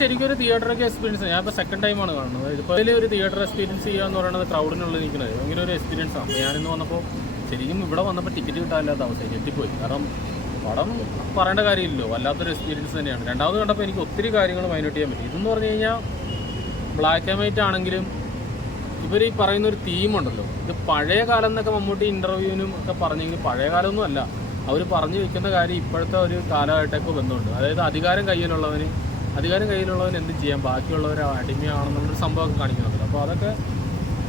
ശരിക്കും ഒരു തിയേറ്ററൊക്കെ എക്സ്പീരിയൻസ്. ഞാൻ ഇപ്പോൾ സെക്കൻഡ് ടൈമാണ് കാണുന്നത്. ഇപ്പോൾ ഒരു തിയേറ്റർ എക്സ്പീരിയൻസ് ചെയ്യുക എന്ന് പറയുന്നത് ക്രൗഡിനുള്ളിൽ നിൽക്കുന്നത് ഭയങ്കര ഒരു എക്സ്പീരിയൻസ് ആണ്. ഞാനിന്ന് വന്നപ്പോൾ ശരിക്കും ഇവിടെ വന്നപ്പോൾ ടിക്കറ്റ് കിട്ടാനില്ലാത്ത അവസ്ഥ എത്തിപ്പോയി. കാരണം പടം പറയേണ്ട കാര്യമില്ലല്ലോ, വല്ലാത്തൊരു എക്സ്പീരിയൻസ് തന്നെയാണ്. രണ്ടാമത് കണ്ടപ്പോൾ എനിക്ക് ഒത്തിരി കാര്യങ്ങൾ മൈനോട്ട് ചെയ്യാൻ പറ്റി. ഇതെന്ന് പറഞ്ഞു കഴിഞ്ഞാൽ ബ്ലാക്ക് ആൻഡ് വൈറ്റ് ആണെങ്കിലും ഇവർ ഈ പറയുന്നൊരു തീമുണ്ടല്ലോ, ഇത് പഴയ കാലം എന്നൊക്കെ മമ്മൂട്ടി ഇൻ്റർവ്യൂവിനും ഒക്കെ പറഞ്ഞെങ്കിൽ പഴയ കാലമൊന്നും അല്ല. അവർ പറഞ്ഞു വെക്കുന്ന കാര്യം ഇപ്പോഴത്തെ ഒരു കാലമായിട്ടൊക്കെ ബന്ധമുണ്ട്. അതായത് അധികാരം കയ്യിലുള്ളവൻ എന്തും ചെയ്യാം, ബാക്കിയുള്ളവർ അടിമയാണെന്നുള്ളൊരു സംഭവമൊക്കെ കാണിക്കുന്നുണ്ടല്ലോ. അപ്പോൾ അതൊക്കെ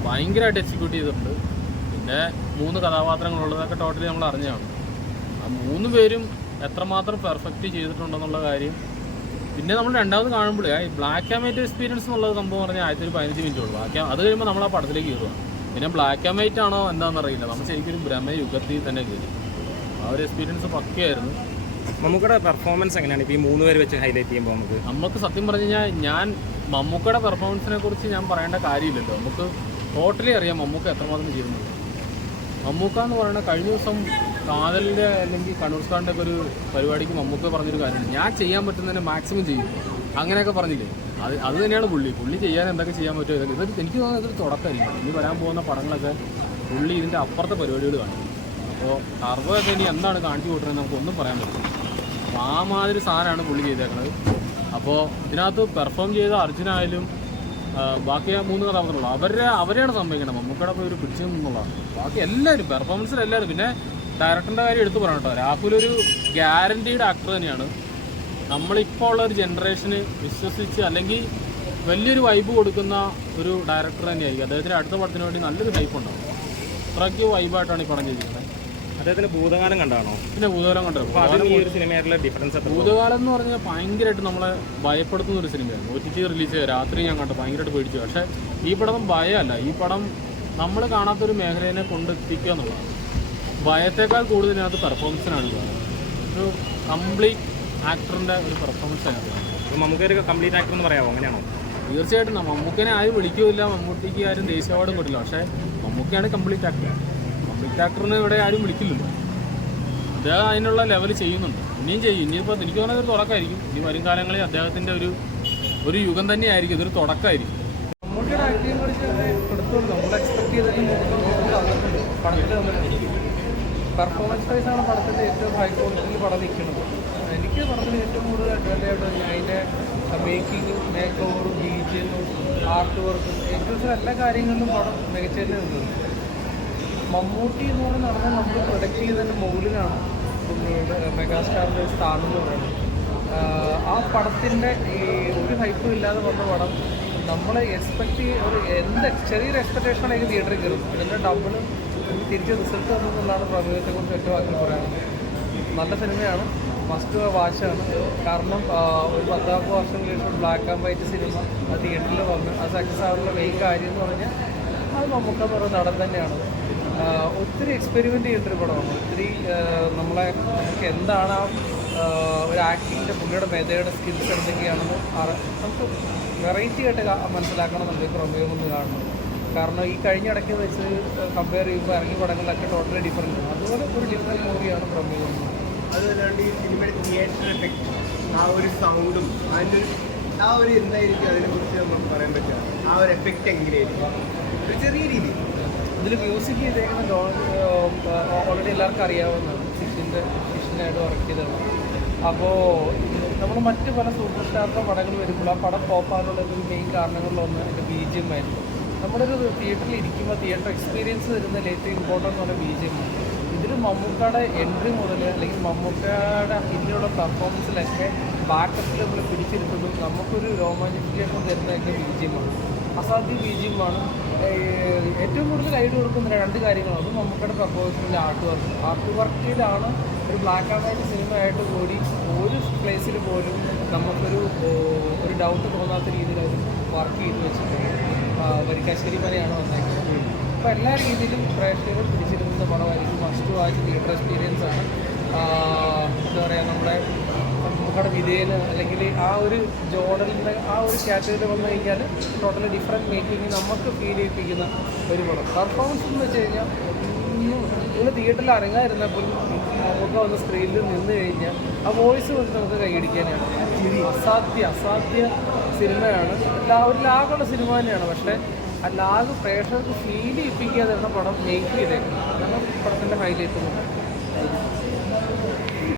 ഭയങ്കരമായിട്ട് എക്സിക്യൂട്ട് ചെയ്തിട്ടുണ്ട്. പിന്നെ 3 കഥാപാത്രങ്ങളുള്ളതൊക്കെ ടോട്ടലി നമ്മൾ അറിഞ്ഞതാണ്. ആ 3 പേരും എത്രമാത്രം പെർഫെക്റ്റ് ചെയ്തിട്ടുണ്ടെന്നുള്ള കാര്യം. പിന്നെ നമ്മൾ രണ്ടാമത് കാണുമ്പോഴേ ഈ ബ്ലാക്ക് ആൻഡ് വൈറ്റ് എക്സ്പീരിയൻസ് എന്നുള്ളത് സംഭവം പറഞ്ഞാൽ ആദ്യത്തെ ഒരു 15 മിനിറ്റ് ഉള്ളൂ. അത് കഴിയുമ്പോൾ നമ്മൾ ആ പടത്തിലേക്ക് കയറുക. പിന്നെ ബ്ലാക്ക് ആൻഡ് വൈറ്റ് ആണോ എന്താണെന്നറിയില്ല, നമ്മൾ ശരിക്കും ഒരു ബ്രഹ്മയുഗത്തിൽ തന്നെ കയറി. ആ ഒരു എക്സ്പീരിയൻസ് പക്കയായിരുന്നു. മമ്മൂക്കയുടെ പെർഫോമൻസ് എങ്ങനെയാണ് ഇപ്പോൾ ഈ 3 പേര് വെച്ച് ഹൈലൈറ്റ് ചെയ്യുമ്പോൾ? നമുക്ക് സത്യം പറഞ്ഞു കഴിഞ്ഞാൽ ഞാൻ മമ്മൂക്കയുടെ പെർഫോമൻസിനെ കുറിച്ച് ഞാൻ പറയേണ്ട കാര്യമില്ലല്ലോ. നമുക്ക് ടോട്ടലി അറിയാം മമ്മൂക്ക എത്രമാത്രം ചെയ്യുന്നത്. മമ്മൂക്ക എന്ന് പറയുന്നത് കഴിഞ്ഞ ദിവസം കാതലിൻ്റെ അല്ലെങ്കിൽ കണ്ണൂർ സ്കാറിൻ്റെ ഒക്കെ ഒരു പരിപാടിക്ക് മമ്മൂക്ക പറഞ്ഞൊരു കാര്യമാണ്, ഞാൻ ചെയ്യാൻ പറ്റുന്നതിന് മാക്സിമം ചെയ്യും, അങ്ങനെയൊക്കെ പറഞ്ഞില്ലേ. അത് തന്നെയാണ് പുള്ളി ചെയ്യാൻ എന്തൊക്കെ ചെയ്യാൻ പറ്റുമോ ഇതൊക്കെ. എനിക്ക് തോന്നുന്നത് ഇതൊരു തുടക്കമായിരിക്കും. ഇനി വരാൻ പോകുന്ന പടങ്ങളൊക്കെ പുള്ളി ഇതിൻ്റെ അപ്പുറത്തെ പരിപാടികൾ കാണിക്കും. അപ്പോൾ ടർബോയൊക്കെ ഇനി എന്താണ് കാണിച്ചു കൂട്ടുന്നത് നമുക്കൊന്നും പറയാൻ പറ്റില്ല. അപ്പോൾ ആ മാതിരി സാധനമാണ് പുള്ളി ചെയ്തേക്കുന്നത്. അപ്പോൾ ഇതിനകത്ത് പെർഫോം ചെയ്ത അർജുനായാലും ബാക്കി 3 കഥാപാത്രമുള്ളൂ, അവരെയാണ് സംഭവിക്കുന്നത്. മമ്മൂക്കയുടെ പോയി ഒരു പിടിച്ചു എന്നുള്ളതാണ്. ബാക്കി എല്ലാവരും പെർഫോമൻസിൽ എല്ലാവരും. പിന്നെ ഡയറക്ടറിൻ്റെ കാര്യം എടുത്തു പറയണം കേട്ടോ, രാഹുലൊരു ഗ്യാരൻറ്റീഡ് ആക്ടർ തന്നെയാണ്. നമ്മളിപ്പോൾ ഉള്ള ഒരു ജനറേഷന് വിശ്വസിച്ച് അല്ലെങ്കിൽ വലിയൊരു വൈബ് കൊടുക്കുന്ന ഒരു ഡയറക്ടർ തന്നെയായിരിക്കും. അദ്ദേഹത്തിന് അടുത്ത പടത്തിന് വേണ്ടി നല്ലൊരു ഹൈപ്പ് ഉണ്ടാവും. അത്രയ്ക്ക് വൈബായിട്ടാണ് ഈ പടം ചെയ്തിരിക്കുന്നത്. അദ്ദേഹത്തിന് ഭൂതകാലം കണ്ടാണോ? പിന്നെ ഭൂതകാലം കണ്ടോ? ഭൂതകാലം എന്ന് പറഞ്ഞാൽ ഭയങ്കരമായിട്ട് നമ്മളെ ഭയപ്പെടുത്തുന്ന ഒരു സിനിമയായിരുന്നു. OTT റിലീസ് ചെയ്ത രാത്രി ഞാൻ കണ്ടു, ഭയങ്കരമായിട്ട് പേടിച്ചു. പക്ഷേ ഈ പടം ഭയമല്ല, ഈ പടം നമ്മൾ കാണാത്തൊരു മേഖലയെ കൊണ്ടെത്തിക്കുക എന്നുള്ളതാണ്. ഭയത്തേക്കാൾ കൂടുതൽ ഇതിനകത്ത് പെർഫോമൻസിനാണ് ഒരു കംപ്ലീറ്റ് ആക്ടറിൻ്റെ ഒരു പെർഫോമൻസ് അതിനകത്ത്. മമ്മൂക്കൊരു കംപ്ലീറ്റ് ആക്ടർ എന്ന് പറയാമോ? അങ്ങനെയാണോ? തീർച്ചയായിട്ടും മമ്മൂക്കനെ ആരും വിളിക്കില്ല, മമ്മൂട്ടിക്ക് ആരും ദേശീയ അവാർഡും കൊടുക്കില്ല. പക്ഷേ മമ്മൂക്കയാണ് കംപ്ലീറ്റ് ആക്ടർ. കംപ്ലീറ്റ് ആക്ടറിന് ഇവിടെ ആരും വിളിക്കില്ലല്ലോ. അദ്ദേഹം അതിനുള്ള ലെവൽ ചെയ്യുന്നുണ്ട്, ഇനിയും ചെയ്യും. ഇനിയിപ്പോൾ എനിക്ക് തോന്നുന്നത് ഒരു തുടക്കമായിരിക്കും. ഇനി വരും കാലങ്ങളിൽ അദ്ദേഹത്തിൻ്റെ ഒരു യുഗം തന്നെയായിരിക്കും, ഇതൊരു തുടക്കമായിരിക്കും. മമ്മൂട്ടിയുടെ ആക്ടിങ്ങിനെ കുറിച്ച് എടുത്തോളൂ, നമ്മൾ എക്സ്പെക്ട് ചെയ്തിട്ട് പെർഫോമൻസ് വൈസാണ് പടത്തിൻ്റെ ഏറ്റവും ഹൈ ക്വാളിറ്റിയിൽ പടം നിൽക്കുന്നത്. എനിക്ക് പടത്തിന് ഏറ്റവും കൂടുതൽ അഡ്വാൻറ്റേജ് ഞാൻ അതിൻ്റെ മേക്കിങ്ങും മേക്ക് ഓവറും ബീജിങ്ങും ആർട്ട് വർക്കും ഏറ്റവും എല്ലാ കാര്യങ്ങളിലും പടം മികച്ചു തന്നെ നിന്നത്. മമ്മൂട്ടി എന്ന് പറഞ്ഞാൽ നടന്നാൽ നമ്മൾ പ്രൊഡക്റ്റ് ചെയ്തതിൻ്റെ മുകളിലാണ് മെഗാസ്റ്റാറിൻ്റെ സ്ഥാനം എന്ന് പറയുന്നത്. ആ പടത്തിൻ്റെ ഈ ഒരു ഹൈപ്പും ഇല്ലാതെ വന്ന പടം നമ്മൾ എക്സ്പെക്ട് ചെറിയൊരു എക്സ്പെക്റ്റേഷനാണെങ്കിൽ തിയേറ്ററിൽ കയറും. അതിൻ്റെ ഡബിൾ തിരിച്ച് റിസൾട്ട് വന്നതെന്നുള്ളതാണ് പ്രമേയത്തെക്കുറിച്ച് ഏറ്റവും ആഗ്രഹം പറയാനുള്ളത്. നല്ല സിനിമയാണ്, മസ്റ്റ് വാച്ചാണ്. കാരണം ഒരു 10 വർഷങ്ങൾക്ക് ശേഷം ബ്ലാക്ക് ആൻഡ് വൈറ്റ് സിനിമ ആ തിയേറ്ററിൽ വന്ന് അത് സക്സസ് ആവുന്ന മെയിൻ കാര്യം എന്ന് പറഞ്ഞാൽ അത് മമ്മൂക്ക എന്ന് പറയുന്ന നടൻ തന്നെയാണ്. ഒത്തിരി എക്സ്പെരിമെൻ്റ് ചെയ്തിട്ടൊരു പടമാണ്. ഒത്തിരി നമുക്ക് എന്താണ് ആ ഒരു ആക്ടിങ്ങിൻ്റെ പുള്ളിയുടെ മെതേഡ് സ്കിൽസ് എന്തൊക്കെയാണെന്ന് നമുക്ക് വെറൈറ്റി ആയിട്ട് മനസ്സിലാക്കണമെന്നുണ്ട് പ്രമേയം ഒന്ന് കാണുന്നത്. കാരണം ഈ കഴിഞ്ഞ ഇടയ്ക്ക് വെച്ച് കമ്പയർ ചെയ്യുമ്പോൾ ഇറങ്ങിയ പടങ്ങളിലൊക്കെ ടോട്ടലി ഡിഫറൻറ്റ് ആണ്. അതുപോലെ ഒരു ഡിഫറൻറ്റ് മൂവിയാണ് പ്രമേയം. അതുമല്ലാണ്ട് ഈ സിനിമയുടെ തിയേറ്റർ എഫക്റ്റ്, ആ ഒരു സൗണ്ടും അതിൻ്റെ ആ ഒരു എന്തായിരിക്കും അതിനെക്കുറിച്ച് നമുക്ക് പറയാൻ പറ്റുക. ആ ഒരു എഫക്റ്റ് എങ്ങനെയായിരിക്കും ഒരു ചെറിയ രീതിയിൽ. ഇതിൽ മ്യൂസിക് ചെയ്തേക്കുന്ന ഓൾറെഡി എല്ലാവർക്കും അറിയാവുന്നതാണ്, ശിഷ്യനായിട്ട് വർക്ക് ചെയ്തതാണ്. അപ്പോൾ നമ്മൾ മറ്റ് പല സൂപ്പർ സ്റ്റാറിൻ്റെ പടങ്ങൾ വരുമ്പോൾ ആ പടം പോപ്പാനുള്ള ഒരു മെയിൻ കാരണങ്ങളിലൊന്ന് എൻ്റെ BGM ആയിരുന്നു. നമ്മുടെ ഒരു തിയേറ്ററിൽ ഇരിക്കുമ്പോൾ തിയേറ്റർ എക്സ്പീരിയൻസ് തരുന്ന ഏറ്റവും ഇമ്പോർട്ടൻ്റ് എന്ന് പറഞ്ഞാൽ BGM. ഇതിൽ മമ്മൂക്കയുടെ എൻട്രി മുതൽ അല്ലെങ്കിൽ മമ്മൂക്കയുടെ പിന്നീടുള്ള പെർഫോമൻസിലൊക്കെ ബാക്കപ്പിൽ നമ്മൾ പിടിച്ചെടുത്തതും നമുക്കൊരു രോമാഞ്ചിഫിക്കേഷൻ തരുന്നതൊക്കെ BGM ആണ്. അസാധ്യ BGM ആണ്. ഏറ്റവും കൂടുതൽ ഗൈഡ് കൊടുക്കുന്ന 2 കാര്യങ്ങളാണ്. അത് മമ്മൂക്കയുടെ പെർഫോമൻസിൻ്റെ ആർട്ട് വർക്കിലാണ് ഒരു ബ്ലാക്ക് ആൻഡ് വൈറ്റ് സിനിമയായിട്ട് കൂടി ഒരു പ്ലേസിൽ പോലും നമുക്കൊരു ഡൗട്ട് തോന്നാത്ത രീതിയിൽ അവർ വർക്ക് ചെയ്ത് വെച്ചിട്ടുണ്ട്. വരിക്കാശ്ശേരി മനയാണ് വന്നേക്കുന്നത്. അപ്പോൾ എല്ലാ രീതിയിലും പ്രേക്ഷകർ പിടിച്ചിരുന്ന പടമായിരിക്കും. മസ്റ്റ് വാച്ച് തിയേറ്റർ എക്സ്പീരിയൻസ് ആണ്. എന്താ പറയുക, നമ്മുടെ മമ്മൂക്കയുടെ വിധേയന് അല്ലെങ്കിൽ ആ ഒരു ജോർഡലിൻ്റെ ആ ഒരു കാറ്റഗറിയിൽ വന്നു കഴിഞ്ഞാൽ ടോട്ടലി ഡിഫറെൻറ്റ് മേക്കിങ് നമുക്ക് ഫീൽ ചെയ്യിപ്പിക്കുന്ന ഒരു പടം. പെർഫോമൻസ് എന്ന് വെച്ച് കഴിഞ്ഞാൽ നിങ്ങൾ തിയേറ്ററിൽ അരങ്ങായിരുന്നപ്പോൾ മമ്മൂക്ക വന്ന് സ്ക്രീനിൽ നിന്ന് കഴിഞ്ഞാൽ ആ വോയിസ് കൊണ്ട് നമുക്ക് കൈയടിക്കാനാണ്. ചിരി. അസാധ്യ സിനിമയാണ്. ഒരു ലാഗുള്ള സിനിമ തന്നെയാണ്. പക്ഷേ ആ ലാഗ് പ്രേക്ഷകർക്ക് ഫീൽ ചെയ്യിപ്പിക്കാതെയാണ് പടം മേക്ക് ചെയ്തേക്കുന്നത്. അതാണ് പടത്തിൻ്റെ ഹൈലൈറ്റ്.